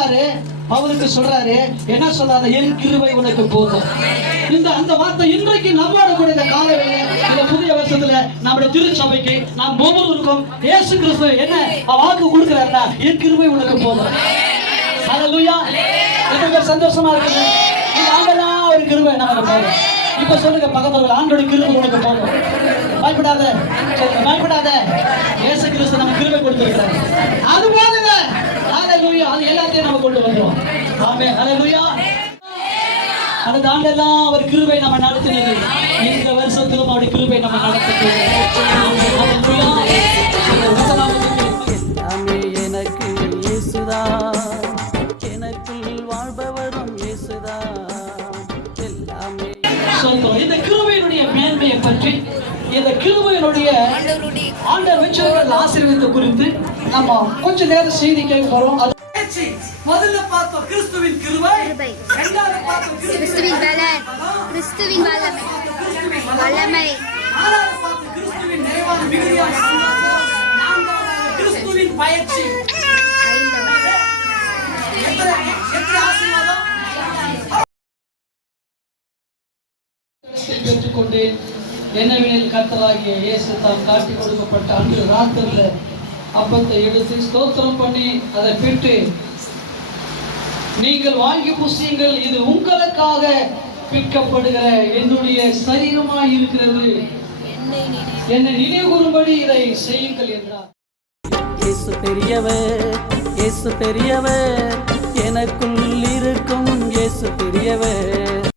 சொல்றாரு, அவருக்கு சொல்றாரு, என்ன சொல்றாரு? என் கிருபை உனக்கு போதும். அந்த வார்த்தை இன்றைக்கு நம்மளோட கூட இந்த காலையில இந்த புதிய வருஷத்துல நம்முடைய திருச்சபைக்கு நாம் ஒவ்வொருவருக்கும் இயேசு கிறிஸ்து என்ன வாக்கு கொடுக்கிறாருன்னா, என் கிருபை உனக்கு போதும். ஹல்லேலூயா. எத்தனை சந்தோஷமா இருக்குது. இந்த ஆண்டெல்லாம் ஒரு கிருபை நமக்கு போதும். இப்ப சொல்லுங்க பக்கத்துல, ஆண்டோட கிருபை உனக்கு போதும். பயப்படாத, பயப்படாத. இயேசு கிறிஸ்து நம்ம கிருபை கொடுத்திருக்கிறார். அது போதுங்க. ஹல்லேலூயா. அது எல்லாத்தையும் நம்ம கொண்டு வந்தோம். ஆமென். ஹல்லேலூயா. அந்த ஆண்டெல்லாம் அவர் கிருபை நம்ம நடத்தினது. இந்த வருஷத்திலும் அவருடைய கிருபை நம்ம நடத்தினது. எல்லாமே எனக்கு இயேசுதான், எனக்குள் வாழ்பவரும் இயேசுதான். எல்லாமே சொல்றோம். இந்த கிருபையினுடைய மேன்மையை பற்றி, இந்த கிருபையினுடைய ஆண்டவர் வச்சிருக்கிற ஆசீர்வாதத்தை குறித்து நம்ம கொஞ்ச நேரம் செய்தி கேட்க போறோம். முதல்ல பார்த்தோம் கிறிஸ்துவின் கிருபை, இரண்டாவது பார்த்தோம் கிறிஸ்துவின் பலன், கிறிஸ்துவின் வல்லமை, நாலாவது பார்த்தோம் கிறிஸ்துவின் நிறைவான மிகுதியான சந்தோஷம், நான்காவது கிறிஸ்துவின் பயிற்சி. எத்தனை ஆசீர்வாதம் பெற்றுக்கொண்டு என்னவெனில் கர்த்தராகிய இயேசு தாம் காட்டி கொடுக்கப்பட்ட அன்று ராத்திரில அப்பத்தை எடுத்து ஸ்தோத்திரம் பண்ணி அதை பெற்று, நீங்கள் வாங்கி புசியுங்கள், இது உங்களுக்காக பிற்கப்படுகிற என்னுடைய சரீரமாய் இருக்கிறது, என்னை நினைவுகூரும்படி இதை செய்யுங்கள் என்றார். இயேசு பெரியவர், இயேசு பெரியவர், எனக்குள் இருக்கும் இயேசு பெரியவர்.